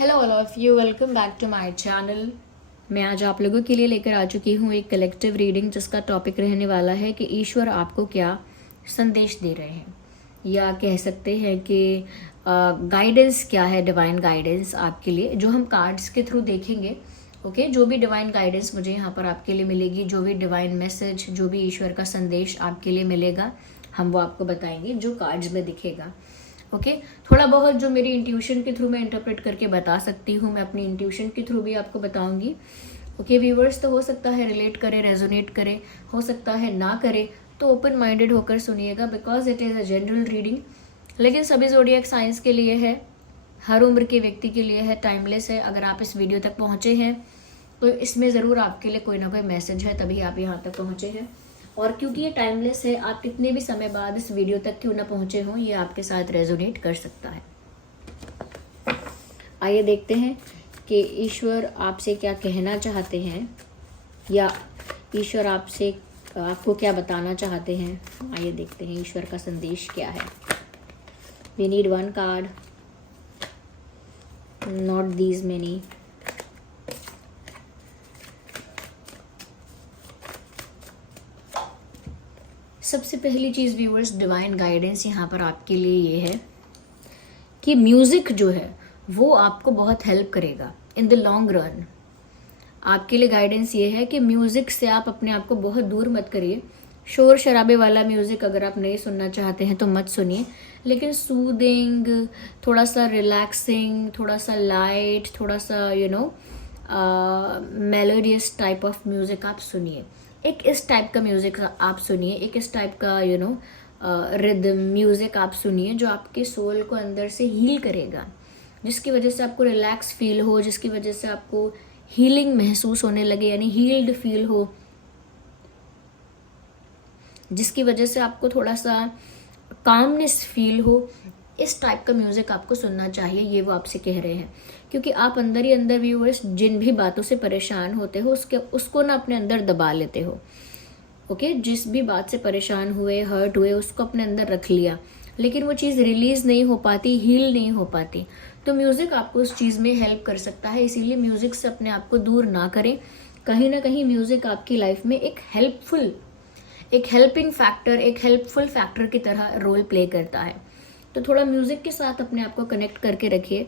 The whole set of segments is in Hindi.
Hello all of you, welcome back to my channel. मैं आज आप लोगों के लिए लेकर आ चुकी हूँ एक कलेक्टिव रीडिंग जिसका टॉपिक रहने वाला है कि ईश्वर आपको क्या संदेश दे रहे हैं, या कह सकते हैं कि गाइडेंस क्या है, डिवाइन गाइडेंस आपके लिए, जो हम कार्ड्स के थ्रू देखेंगे। ओके, जो भी डिवाइन गाइडेंस मुझे यहाँ पर आपके लिए मिलेगी, जो भी डिवाइन मैसेज, जो भी ईश्वर का संदेश आपके लिए मिलेगा, हम वो आपको बताएंगे जो कार्ड्स में दिखेगा। ओके, थोड़ा बहुत जो मेरी इंट्यूशन के थ्रू मैं इंटरप्रेट करके बता सकती हूँ, मैं अपनी इंट्यूशन के थ्रू भी आपको बताऊंगी। ओके व्यूवर्स, तो हो सकता है रिलेट करे, रेजोनेट करे, हो सकता है ना करे, तो ओपन माइंडेड होकर सुनिएगा because it is a general reading. लेकिन सभी ज़ोडिएक साइंस के लिए है, हर उम्र के व्यक्ति के लिए है, टाइमलेस है। अगर आप इस वीडियो तक पहुँचे हैं तो इसमें ज़रूर आपके लिए कोई ना कोई मैसेज है, तभी आप यहाँ तक पहुँचे हैं। और क्योंकि ये टाइमलेस है, आप कितने भी समय बाद इस वीडियो तक क्यों ना पहुंचे हों, ये आपके साथ रेजोनेट कर सकता है। आइए देखते हैं कि ईश्वर आपसे क्या कहना चाहते हैं, या ईश्वर आपको क्या बताना चाहते हैं। आइए देखते हैं ईश्वर का संदेश क्या है। We need one card, not these many. सबसे पहली चीज़ व्यूअर्स, डिवाइन गाइडेंस यहाँ पर आपके लिए ये है कि म्यूज़िक जो है वो आपको बहुत हेल्प करेगा इन द लॉन्ग रन। आपके लिए गाइडेंस ये है कि म्यूज़िक से आप अपने आप को बहुत दूर मत करिए। शोर शराबे वाला म्यूज़िक अगर आप नहीं सुनना चाहते हैं तो मत सुनिए, लेकिन सूदिंग, थोड़ा सा रिलैक्सिंग, थोड़ा सा लाइट, थोड़ा सा मेलोडियस टाइप ऑफ म्यूज़िक आप सुनिए। एक इस टाइप का म्यूज़िक आप सुनिए, एक इस टाइप का रिदम म्यूज़िक आप सुनिए जो आपके सोल को अंदर से हील करेगा, जिसकी वजह से आपको रिलैक्स फील हो, जिसकी वजह से आपको हीलिंग महसूस होने लगे, यानी हील्ड फील हो, जिसकी वजह से आपको थोड़ा सा कामनेस फील हो। इस टाइप का म्यूज़िक आपको सुनना चाहिए, ये वो आपसे कह रहे हैं। क्योंकि आप अंदर ही अंदर व्यूअर्स जिन भी बातों से परेशान होते हो उसको ना अपने अंदर दबा लेते हो। ओके, जिस भी बात से परेशान हुए, हर्ट हुए, उसको अपने अंदर रख लिया, लेकिन वो चीज़ रिलीज नहीं हो पाती, हील नहीं हो पाती। तो म्यूज़िक आपको उस चीज़ में हेल्प कर सकता है, इसीलिए म्यूज़िक से अपने आप को दूर ना करें। कहीं ना कहीं म्यूज़िक आपकी लाइफ में एक हेल्पिंग फैक्टर, एक हेल्पफुल फैक्टर की तरह रोल प्ले करता है। तो थोड़ा म्यूज़िक के साथ अपने आप को कनेक्ट करके रखिए।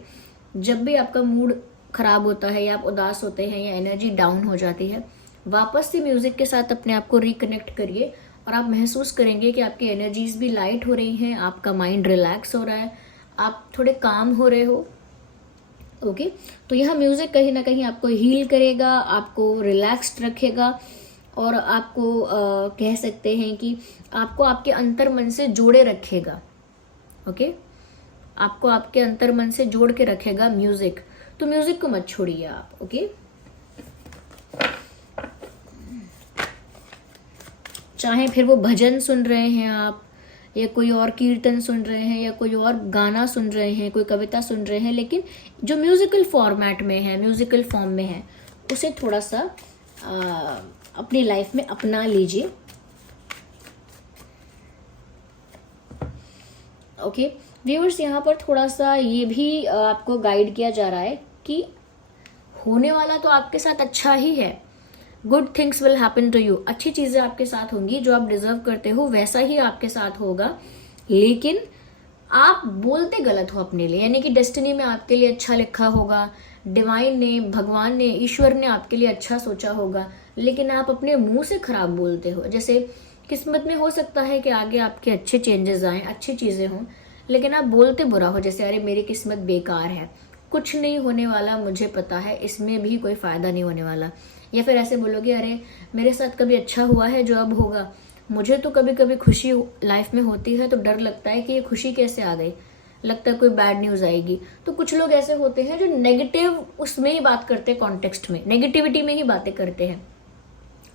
जब भी आपका मूड खराब होता है, या आप उदास होते हैं, या एनर्जी डाउन हो जाती है, वापस से म्यूज़िक के साथ अपने आप को रिकनेक्ट करिए और आप महसूस करेंगे कि आपकी एनर्जीज भी लाइट हो रही हैं, आपका माइंड रिलैक्स हो रहा है, आप थोड़े काम हो रहे हो। ओके, तो यह म्यूज़िक कहीं ना कहीं आपको हील करेगा, आपको रिलैक्स्ड रखेगा, और आपको कह सकते हैं कि आपको आपके अंतर मन से जोड़े रखेगा। ओके, आपको आपके अंतर मन से जोड़ के रखेगा म्यूजिक। तो म्यूजिक को मत छोड़िए आप। ओके, चाहे फिर वो भजन सुन रहे हैं आप, या कोई और कीर्तन सुन रहे हैं, या कोई और गाना सुन रहे हैं, कोई कविता सुन रहे हैं, लेकिन जो म्यूजिकल फॉर्मेट में है, म्यूजिकल फॉर्म में है, उसे थोड़ा सा अपनी लाइफ में अपना लीजिए। ओके व्यूअर्स, यहाँ पर थोड़ा सा ये भी आपको गाइड किया जा रहा है कि होने वाला तो आपके साथ अच्छा ही है। Good things will happen to you, अच्छी चीजें आपके साथ होंगी, जो आप डिजर्व करते हो वैसा ही आपके साथ होगा। लेकिन आप बोलते गलत हो अपने लिए, यानी कि डेस्टिनी में आपके लिए अच्छा लिखा होगा, डिवाइन ने, भगवान ने, ईश्वर ने आपके लिए अच्छा सोचा होगा, लेकिन आप अपने मुंह से खराब बोलते हो। जैसे किस्मत में हो सकता है कि आगे आपके अच्छे चेंजेस आए, अच्छी चीजें हों, लेकिन आप बोलते बुरा हो, जैसे अरे मेरी किस्मत बेकार है, कुछ नहीं होने वाला, मुझे पता है, इसमें भी कोई फायदा नहीं होने वाला। या फिर ऐसे बोलोगे अरे मेरे साथ कभी अच्छा हुआ है जो अब होगा, मुझे तो कभी कभी खुशी लाइफ में होती है तो डर लगता है कि ये खुशी कैसे आ गई, लगता है कोई बैड न्यूज आएगी। तो कुछ लोग ऐसे होते हैं जो नेगेटिव उसमें ही बात करते हैं, कॉन्टेक्स्ट में नेगेटिविटी में ही बातें करते हैं।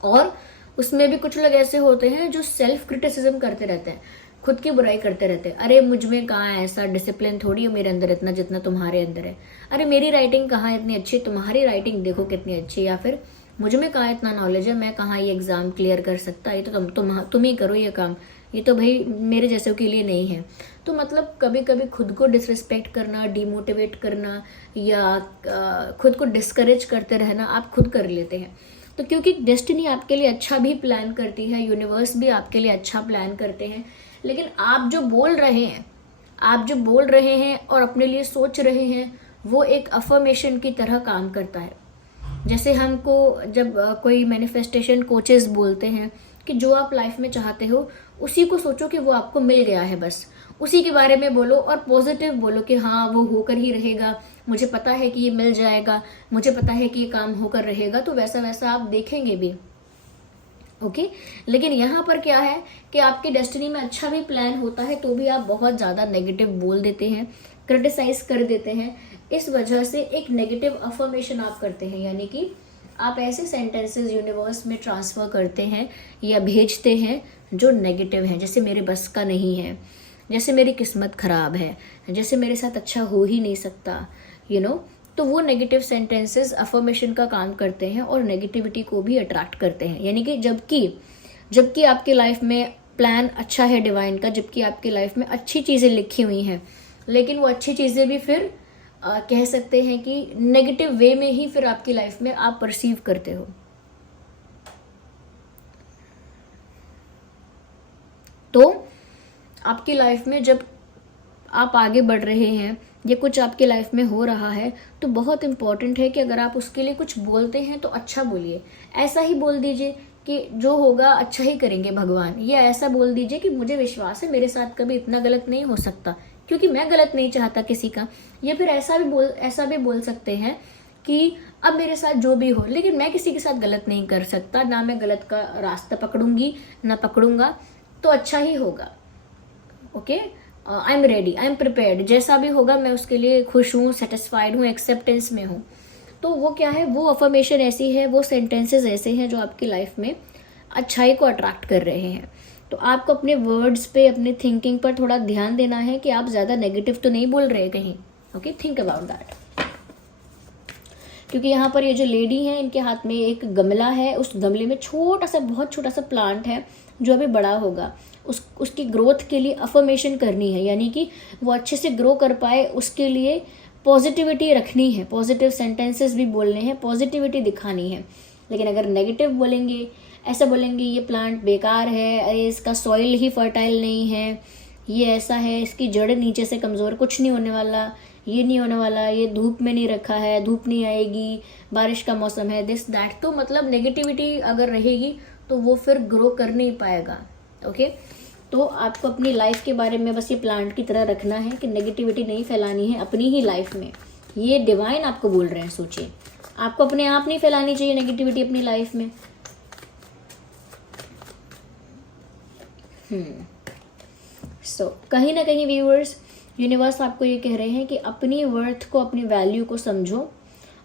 और उसमें भी कुछ लोग ऐसे होते हैं जो सेल्फ क्रिटिसिज्म करते रहते हैं, खुद की बुराई करते रहते हैं। अरे मुझ में कहाँ ऐसा डिसिप्लिन थोड़ी है मेरे अंदर इतना जितना तुम्हारे अंदर है, अरे मेरी राइटिंग कहाँ इतनी अच्छी, तुम्हारी राइटिंग देखो कितनी अच्छी। या फिर मुझे में कहाँ इतना नॉलेज है, मैं कहाँ ये एग्ज़ाम क्लियर कर सकता, ये तो तुम ही करो ये काम, ये तो भाई मेरे जैसों के लिए नहीं है। तो मतलब कभी कभी खुद को डिसरिस्पेक्ट करना, डिमोटिवेट करना या खुद को डिस्करेज करते रहना आप खुद कर लेते हैं। तो क्योंकि डेस्टिनी आपके लिए अच्छा भी प्लान करती है, यूनिवर्स भी आपके लिए अच्छा प्लान करते हैं, लेकिन आप जो बोल रहे हैं और अपने लिए सोच रहे हैं, वो एक अफर्मेशन की तरह काम करता है। जैसे हमको जब कोई मैनिफेस्टेशन कोचेस बोलते हैं कि जो आप लाइफ में चाहते हो उसी को सोचो कि वो आपको मिल गया है, बस उसी के बारे में बोलो और पॉजिटिव बोलो कि हाँ वो होकर ही रहेगा, मुझे पता है कि ये मिल जाएगा, मुझे पता है कि ये काम होकर रहेगा, तो वैसा वैसा आप देखेंगे भी। ओके लेकिन यहाँ पर क्या है कि आपकी डेस्टिनी में अच्छा भी प्लान होता है तो भी आप बहुत ज़्यादा नेगेटिव बोल देते हैं, क्रिटिसाइज कर देते हैं। इस वजह से एक नेगेटिव अफर्मेशन आप करते हैं, यानी कि आप ऐसे सेंटेंसेस यूनिवर्स में ट्रांसफ़र करते हैं या भेजते हैं जो नेगेटिव हैं, जैसे मेरे बस का नहीं है, जैसे मेरी किस्मत ख़राब है, जैसे मेरे साथ अच्छा हो ही नहीं सकता, तो वो नेगेटिव सेंटेंसेस अफर्मेशन का काम करते हैं और नेगेटिविटी को भी अट्रैक्ट करते हैं। यानी कि जबकि आपकी लाइफ में प्लान अच्छा है डिवाइन का, जबकि आपकी लाइफ में अच्छी चीज़ें लिखी हुई हैं, लेकिन वो अच्छी चीज़ें भी फिर कह सकते हैं कि नेगेटिव वे में ही फिर आपकी लाइफ में आप परसीव करते हो। तो आपकी लाइफ में जब आप आगे बढ़ रहे हैं या कुछ आपकी लाइफ में हो रहा है तो बहुत इम्पॉर्टेंट है कि अगर आप उसके लिए कुछ बोलते हैं तो अच्छा बोलिए। ऐसा ही बोल दीजिए कि जो होगा अच्छा ही करेंगे भगवान, या ऐसा बोल दीजिए कि मुझे विश्वास है मेरे साथ कभी इतना गलत नहीं हो सकता क्योंकि मैं गलत नहीं चाहता किसी का। या फिर ऐसा भी बोल सकते हैं कि अब मेरे साथ जो भी हो लेकिन मैं किसी के साथ गलत नहीं कर सकता, ना मैं गलत का रास्ता पकड़ूंगी ना पकड़ूंगा, तो अच्छा ही होगा। Okay, I am ready, I am prepared, जैसा भी होगा मैं उसके लिए खुश हूँ, सेटिस्फाइड हूँ, एक्सेप्टेंस में हूँ। तो वो क्या है, वो अफर्मेशन ऐसी है, वो सेंटेंसेस ऐसे हैं जो आपकी लाइफ में अच्छाई को अट्रैक्ट कर रहे हैं। तो आपको अपने वर्ड्स पे, अपने थिंकिंग पर थोड़ा ध्यान देना है कि आप ज़्यादा नेगेटिव तो नहीं बोल रहे कहीं। Okay, think about that. क्योंकि यहाँ पर ये जो लेडी है इनके हाथ में एक गमला है, उस गमले में बहुत छोटा सा प्लांट है जो अभी बड़ा होगा। उसकी ग्रोथ के लिए अफर्मेशन करनी है, यानी कि वो अच्छे से ग्रो कर पाए उसके लिए पॉजिटिविटी रखनी है, पॉजिटिव सेंटेंसेस भी बोलने हैं, पॉजिटिविटी दिखानी है। लेकिन अगर नेगेटिव बोलेंगे, ऐसा बोलेंगे ये प्लांट बेकार है, अरे इसका सॉइल ही फर्टाइल नहीं है, ये ऐसा है, इसकी जड़ नीचे से कमज़ोर, कुछ नहीं होने वाला, ये नहीं होने वाला, ये धूप में नहीं रखा है, धूप नहीं आएगी, बारिश का मौसम है, दिस दैट, तो मतलब नेगेटिविटी अगर रहेगी तो वो फिर ग्रो कर नहीं पाएगा। ओके, तो आपको अपनी लाइफ के बारे में बस ये प्लांट की तरह रखना है कि नेगेटिविटी नहीं फैलानी है अपनी ही लाइफ में। ये डिवाइन आपको बोल रहे हैं, सोचिए, आपको अपने आप नहीं फैलानी चाहिए नेगेटिविटी अपनी लाइफ में। कहीं ना कहीं व्यूअर्स, यूनिवर्स आपको ये कह रहे हैं कि अपनी वर्थ को, अपनी वैल्यू को समझो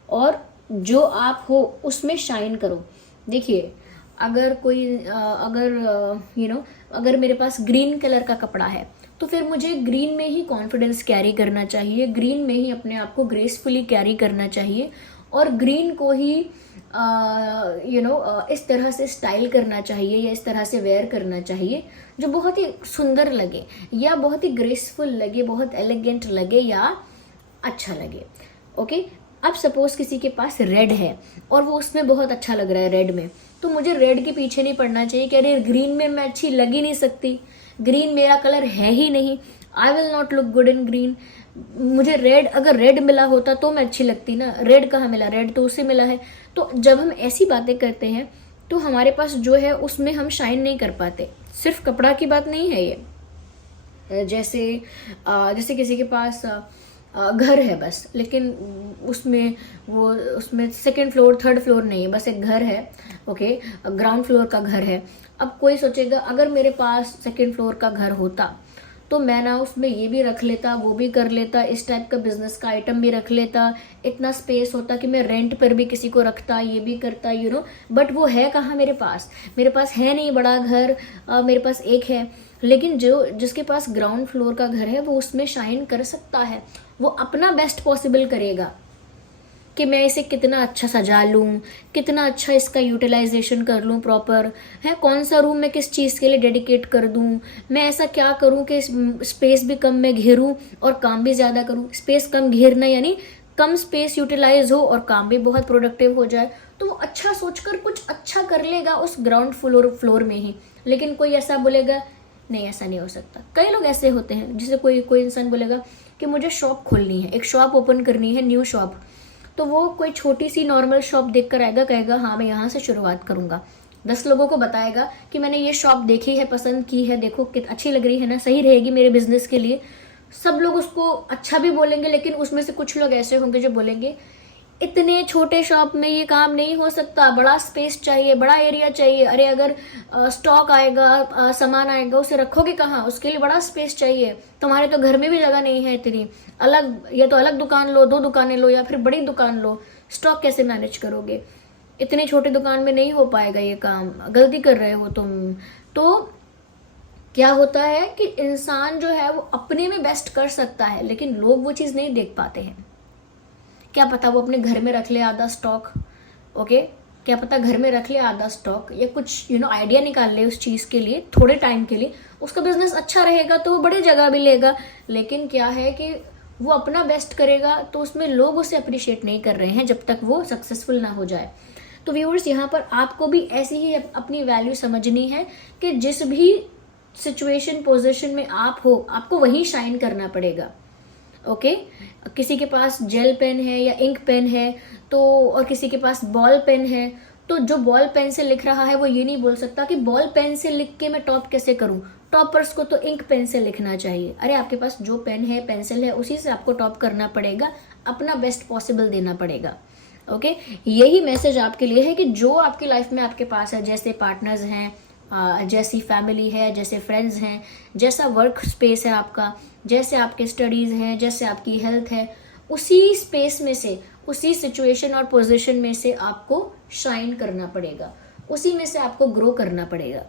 और जो आप हो उसमें शाइन करो। देखिए, अगर अगर मेरे पास ग्रीन कलर का कपड़ा है तो फिर मुझे ग्रीन में ही कॉन्फिडेंस कैरी करना चाहिए, ग्रीन में ही अपने आप को ग्रेसफुली कैरी करना चाहिए और ग्रीन को ही इस तरह से स्टाइल करना चाहिए या इस तरह से वेयर करना चाहिए जो बहुत ही सुंदर लगे या बहुत ही ग्रेसफुल लगे, बहुत एलिगेंट लगे या अच्छा लगे। ओके, अब सपोज किसी के पास रेड है और वो उसमें बहुत अच्छा लग रहा है रेड में, तो मुझे रेड के पीछे नहीं पड़ना चाहिए कि अरे ग्रीन में मैं अच्छी लग ही नहीं सकती, ग्रीन मेरा कलर है ही नहीं, I will not look good in green. मुझे रेड, अगर रेड मिला होता तो मैं अच्छी लगती ना, रेड कहाँ मिला, रेड तो उसे मिला है। तो जब हम ऐसी बातें करते हैं तो हमारे पास जो है उसमें हम शाइन नहीं कर पाते। सिर्फ कपड़ा की बात नहीं है ये, जैसे किसी के पास घर है बस, लेकिन उसमें सेकंड फ्लोर, थर्ड फ्लोर नहीं है, बस एक घर है। ओके, ग्राउंड फ्लोर का घर है। अब कोई सोचेगा अगर मेरे पास सेकंड फ्लोर का घर होता तो मैं ना उसमें ये भी रख लेता, वो भी कर लेता, इस टाइप का बिजनेस का आइटम भी रख लेता, इतना स्पेस होता कि मैं रेंट पर भी किसी को रखता, ये भी करता, बट वो है कहाँ मेरे पास है नहीं बड़ा घर, मेरे पास एक है। लेकिन जिसके पास ग्राउंड फ्लोर का घर है वो उसमें शाइन कर सकता है, वो अपना बेस्ट पॉसिबल करेगा। कि मैं इसे कितना अच्छा सजा लूँ, कितना अच्छा इसका यूटिलाइजेशन कर लूँ प्रॉपर है, कौन सा रूम मैं किस चीज़ के लिए डेडिकेट कर दूँ, मैं ऐसा क्या करूँ कि स्पेस भी कम मैं घेरूँ और काम भी ज़्यादा करूँ। स्पेस कम घेरना यानी कम स्पेस यूटिलाइज हो और काम भी बहुत प्रोडक्टिव हो जाए। तो वो अच्छा सोचकर कुछ अच्छा कर लेगा उस ग्राउंड फ्लोर में ही। लेकिन कोई ऐसा बोलेगा नहीं ऐसा नहीं हो सकता। कई लोग ऐसे होते हैं, जैसे कोई इंसान बोलेगा कि मुझे शॉप खोलनी है, एक शॉप ओपन करनी है, न्यू शॉप। तो वो कोई छोटी सी नॉर्मल शॉप देखकर आएगा, कहेगा हाँ मैं यहाँ से शुरुआत करूंगा। 10 लोगों को बताएगा कि मैंने ये शॉप देखी है, पसंद की है, देखो कितनी अच्छी लग रही है ना, सही रहेगी मेरे बिजनेस के लिए। सब लोग उसको अच्छा भी बोलेंगे, लेकिन उसमें से कुछ लोग ऐसे होंगे जो बोलेंगे इतने छोटे शॉप में ये काम नहीं हो सकता, बड़ा स्पेस चाहिए, बड़ा एरिया चाहिए। अरे अगर स्टॉक आएगा, सामान आएगा, उसे रखोगे कहाँ, उसके लिए बड़ा स्पेस चाहिए। तुम्हारे तो घर में भी जगह नहीं है इतनी, अलग या तो अलग दुकान लो, 2 दुकानें लो या फिर बड़ी दुकान लो। स्टॉक कैसे मैनेज करोगे, इतनी छोटी दुकान में नहीं हो पाएगा ये काम, गलती कर रहे हो तुम। तो क्या होता है कि इंसान जो है वो अपने में बेस्ट कर सकता है, लेकिन लोग वो चीज़ नहीं देख पाते हैं। क्या पता वो अपने घर में रख ले आधा स्टॉक, ओके, क्या पता घर में रख ले आधा स्टॉक, या कुछ आइडिया निकाल ले उस चीज़ के लिए थोड़े टाइम के लिए। उसका बिजनेस अच्छा रहेगा तो वो बड़ी जगह भी लेगा, लेकिन क्या है कि वो अपना बेस्ट करेगा तो उसमें लोग उसे अप्रिशिएट नहीं कर रहे हैं जब तक वो सक्सेसफुल ना हो जाए। तो व्यूअर्स, यहाँ पर आपको भी ऐसी ही अपनी वैल्यू समझनी है कि जिस भी सिचुएशन पोजीशन में आप हो, आपको वहीं शाइन करना पड़ेगा। ओके किसी के पास जेल पेन है या इंक पेन है तो, और किसी के पास बॉल पेन है, तो जो बॉल पेन से लिख रहा है वो ये नहीं बोल सकता कि बॉल पेन से लिख के मैं टॉप कैसे करूं। टॉपर्स को तो इंक पेन से लिखना चाहिए। अरे आपके पास जो पेन है, पेंसिल है, उसी से आपको टॉप करना पड़ेगा, अपना बेस्ट पॉसिबल देना पड़ेगा। ओके यही मैसेज आपके लिए है कि जो आपकी लाइफ में आपके पास है, जैसे पार्टनर्स हैं, जैसी फैमिली है, जैसे फ्रेंड्स हैं, जैसा वर्क स्पेस है आपका, जैसे आपके स्टडीज़ हैं, जैसे आपकी हेल्थ है, उसी स्पेस में से, उसी सिचुएशन और पोजीशन में से आपको शाइन करना पड़ेगा, उसी में से आपको ग्रो करना पड़ेगा।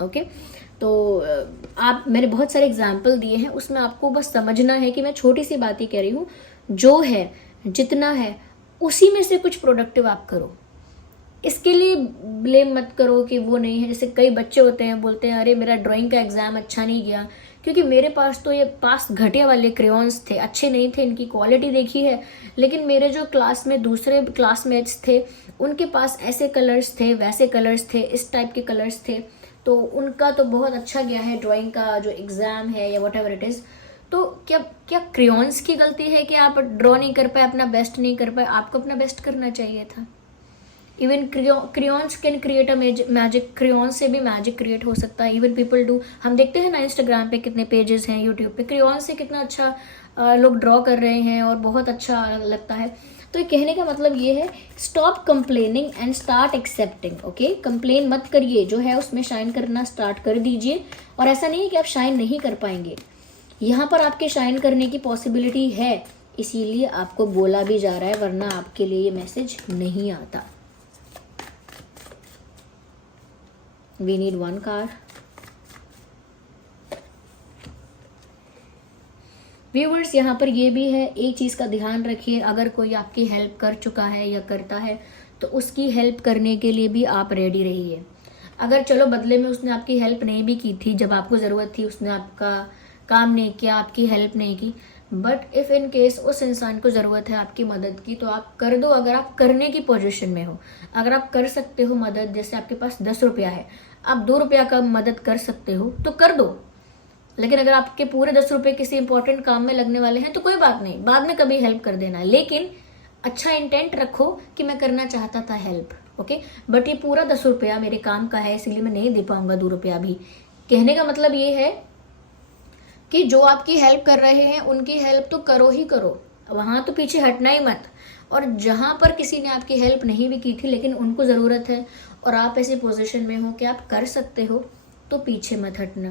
ओके तो मैंने बहुत सारे एग्जाम्पल दिए हैं, उसमें आपको बस समझना है कि मैं छोटी सी बात ही कह रही हूँ। जो है, जितना है, उसी में से कुछ प्रोडक्टिव आप करो। इसके लिए ब्लेम मत करो कि वो नहीं है। जैसे कई बच्चे होते हैं, बोलते हैं अरे मेरा ड्राइंग का एग्जाम अच्छा नहीं गया क्योंकि मेरे पास तो ये घटिया वाले क्रेयॉन्स थे, अच्छे नहीं थे, इनकी क्वालिटी देखी है, लेकिन मेरे जो क्लास में दूसरे क्लासमेट्स थे उनके पास ऐसे कलर्स थे, वैसे कलर्स थे, इस टाइप के कलर्स थे, तो उनका तो बहुत अच्छा गया है ड्राइंग का जो एग्जाम है या वट एवर इट इज। तो क्या क्रेयॉन्स की गलती है कि आप ड्रॉ नहीं कर पाए, अपना बेस्ट नहीं कर पाए? आपको अपना बेस्ट करना चाहिए था। Even crayons can create a magic, crayons से भी मैजिक क्रिएट हो सकता है। इवन पीपल डू, हम देखते हैं ना इंस्टाग्राम पे कितने पेजेस हैं, यूट्यूब पे, क्रियॉन्स से कितना अच्छा लोग ड्रॉ कर रहे हैं और बहुत अच्छा लगता है। तो ये कहने का मतलब ये है, stop complaining and start accepting. Okay complain मत करिए, जो है उसमें शाइन करना स्टार्ट कर दीजिए। और ऐसा नहीं है कि आप शाइन नहीं कर पाएंगे, यहाँ पर आपके शाइन करने की पॉसिबिलिटी है, इसीलिए आपको बोला भी जा रहा है, वरना आपके लिए ये मैसेज नहीं आता। We need 1 card. व्यूवर्स, यहाँ पर ये भी है, एक चीज़ का ध्यान रखिए, अगर कोई आपकी हेल्प कर चुका है या करता है तो उसकी हेल्प करने के लिए भी आप रेडी रहिए। अगर चलो बदले में उसने आपकी हेल्प नहीं भी की थी, जब आपको ज़रूरत थी उसने आपका काम नहीं किया, आपकी हेल्प नहीं की, बट इफ़ इन केस उस इंसान को ज़रूरत है आपकी मदद की तो आप कर दो। अगर आप करने की पोजीशन में हो, अगर आप कर सकते हो मदद, जैसे आपके पास 10 रुपया है, आप 2 रुपया का मदद कर सकते हो तो कर दो। लेकिन अगर आपके पूरे 10 रुपये किसी इंपॉर्टेंट काम में लगने वाले हैं तो कोई बात नहीं, बाद में कभी हेल्प कर देना, लेकिन अच्छा इंटेंट रखो कि मैं करना चाहता था हेल्प। ओके बट ये पूरा 10 रुपया मेरे काम का है, इसलिए मैं नहीं दे पाऊंगा 2 रुपया भी। कहने का मतलब ये है कि जो आपकी हेल्प कर रहे हैं उनकी हेल्प तो करो ही करो, वहां तो पीछे हटना ही मत। और जहां पर किसी ने आपकी हेल्प नहीं भी की थी लेकिन उनको ज़रूरत है और आप ऐसी पोजीशन में हो कि आप कर सकते हो, तो पीछे मत हटना,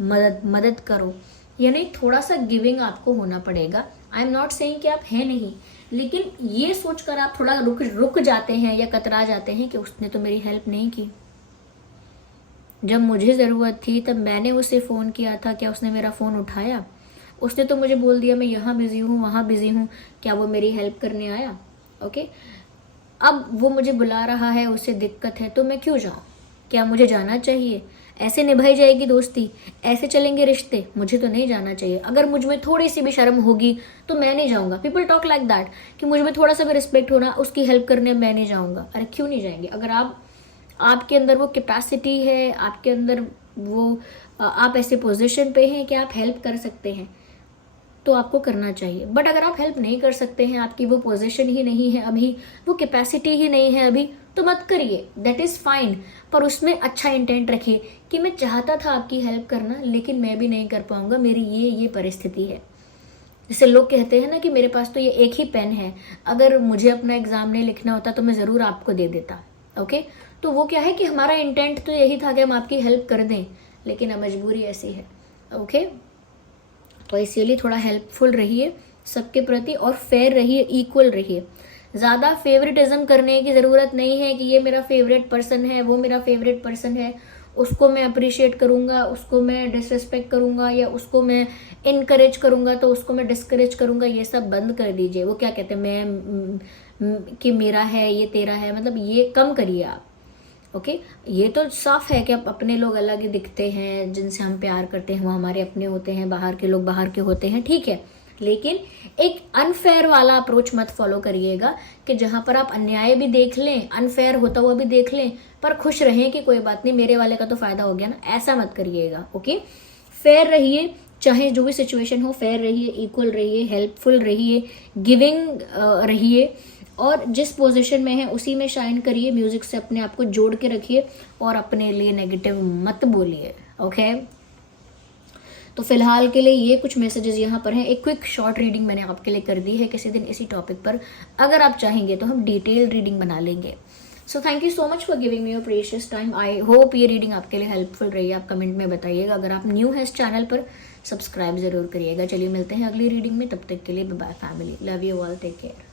मदद करो। यानी थोड़ा सा गिविंग आपको होना पड़ेगा। आई एम नॉट सेइंग कि आप हैं नहीं, लेकिन ये सोचकर आप थोड़ा रुक जाते हैं या कतरा जाते हैं कि उसने तो मेरी हेल्प नहीं की। जब मुझे ज़रूरत थी तब मैंने उसे फ़ोन किया था, क्या उसने मेरा फ़ोन उठाया? उसने तो मुझे बोल दिया मैं यहाँ बिजी हूँ, वहाँ बिजी हूँ, क्या वो मेरी हेल्प करने आया? ओके, अब वो मुझे बुला रहा है, उससे दिक्कत है, तो मैं क्यों जाऊँ? क्या मुझे जाना चाहिए? ऐसे निभाई जाएगी दोस्ती? ऐसे चलेंगे रिश्ते? मुझे तो नहीं जाना चाहिए। अगर मुझ में थोड़ी सी भी शर्म होगी तो मैं नहीं जाऊंगा। पीपल टॉक लाइक दैट कि मुझ में थोड़ा सा भी रिस्पेक्ट होना, उसकी हेल्प करने मैं नहीं जाऊंगा। अरे क्यों नहीं जाएंगे? अगर आपके अंदर वो कैपेसिटी है, आपके अंदर वो आप ऐसे पोजीशन पे हैं कि आप हेल्प कर सकते हैं, तो आपको करना चाहिए। बट अगर आप हेल्प नहीं कर सकते हैं, आपकी वो पोजीशन ही नहीं है अभी, वो कैपेसिटी ही नहीं है अभी, तो मत करिए, दैट इज़ फाइन। पर उसमें अच्छा इंटेंट रखिए कि मैं चाहता था आपकी हेल्प करना, लेकिन मैं भी नहीं कर पाऊंगा, मेरी ये परिस्थिति है। जैसे लोग कहते हैं ना कि मेरे पास तो ये एक ही पेन है, अगर मुझे अपना एग्जाम नहीं लिखना होता तो मैं ज़रूर आपको दे देता। ओके, तो वो क्या है कि हमारा इंटेंट तो यही था कि हम आपकी हेल्प कर दें, लेकिन अब मजबूरी ऐसी है। ओके, तो इसीलिए थोड़ा हेल्पफुल रहिए सबके प्रति और फेयर रहिए, इक्वल रहिए। ज़्यादा फेवरेटिज्म करने की ज़रूरत नहीं है कि ये मेरा फेवरेट पर्सन है, वो मेरा फेवरेट पर्सन है, उसको मैं अप्रिशिएट करूँगा, उसको मैं डिसरिस्पेक्ट करूँगा, या उसको मैं इनकरेज करूँगा तो उसको मैं डिस्करेज करूँगा। ये सब बंद कर दीजिए। वो क्या कहते हैं, कि मेरा है ये तेरा है, मतलब ये कम करिए आप। ओके, ये तो साफ है कि अब अपने लोग अलग ही दिखते हैं, जिनसे हम प्यार करते हैं वो हमारे अपने होते हैं, बाहर के लोग बाहर के होते हैं, ठीक है। लेकिन एक अनफेयर वाला अप्रोच मत फॉलो करिएगा कि जहां पर आप अन्याय भी देख लें, अनफेयर होता हुआ भी देख लें, पर खुश रहें कि कोई बात नहीं, मेरे वाले का तो फायदा हो गया ना। ऐसा मत करिएगा। ओके, फेयर रहिए, चाहे जो भी सिचुएशन हो, फेयर रहिए, इक्वल रहिए, हेल्पफुल रहिए, गिविंग रहिए, और जिस पोजीशन में है उसी में शाइन करिए। म्यूजिक से अपने आप को जोड़ के रखिए और अपने लिए नेगेटिव मत बोलिए। ओके, तो फिलहाल के लिए ये कुछ मैसेजेस यहाँ पर हैं। एक क्विक शॉर्ट रीडिंग मैंने आपके लिए कर दी है, किसी दिन इसी टॉपिक पर अगर आप चाहेंगे तो हम डिटेल रीडिंग बना लेंगे। So thank you so much for giving me your precious time. I hope ये रीडिंग आपके लिए हेल्पफुल रही है। आप कमेंट में बताइएगा। अगर आप न्यू है इस चैनल पर, सब्सक्राइब जरूर करिएगा। चलिए मिलते हैं अगली रीडिंग में, तब तक के लिए bye bye family, love you all, take care.